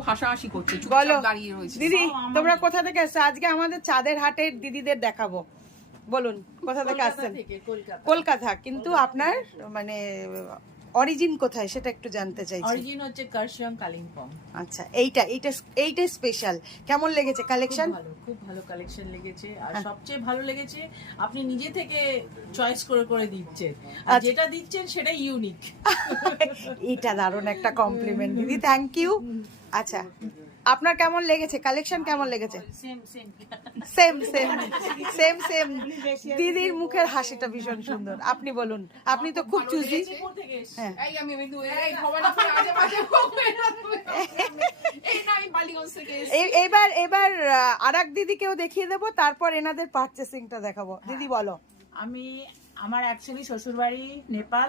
হাসাহাসি করছে, বলো চুপচাপ দাঁড়িয়ে রয়েছে। দিদি তোমরা কোথা থেকে এসছো? আজকে আমাদের চাঁদের হাটের দিদিদের দেখাবো। বলুন কোথা থেকে আসছেন? কলকাতা। কিন্তু আপনার মানে অরিজিন কোথায় সেটা একটু জানতে চাইছি। অরিজিন হচ্ছে কার্শিয়াং, কালিম্পং। আচ্ছা, এইটা স্পেশাল। কেমন লেগেছে কালেকশন? খুব ভালো কালেকশন লেগেছে। আর সবচেয়ে ভালো লেগেছে আপনি নিজে থেকে চয়েস করে করে দিচ্ছেন, আর যেটা দিচ্ছেন সেটাই ইউনিক। এটা দারুণ একটা কমপ্লিমেন্ট দিদি, থ্যাংক ইউ। আচ্ছা, আপনার কেমন লেগেছে কালেকশন? কেমন লেগেছে? সেম দিদির মুখের হাসিটা ভীষণ সুন্দর। আপনি বলুন, আপনি তো খুব চুজি। হ্যাঁ, এই আমি ভবানীপুরে আজে বাজে বকবে না তুমি। এই না, আমি বালিগঞ্জ থেকে এসেছি। এবার আরেক দিদিকেও দেখিয়ে দেবো, তারপর এনাদের পারচেসিংটা দেখাবো। দিদি বলো। আমার অ্যাকচুয়ালি শ্বশুরবাড়ি নেপাল,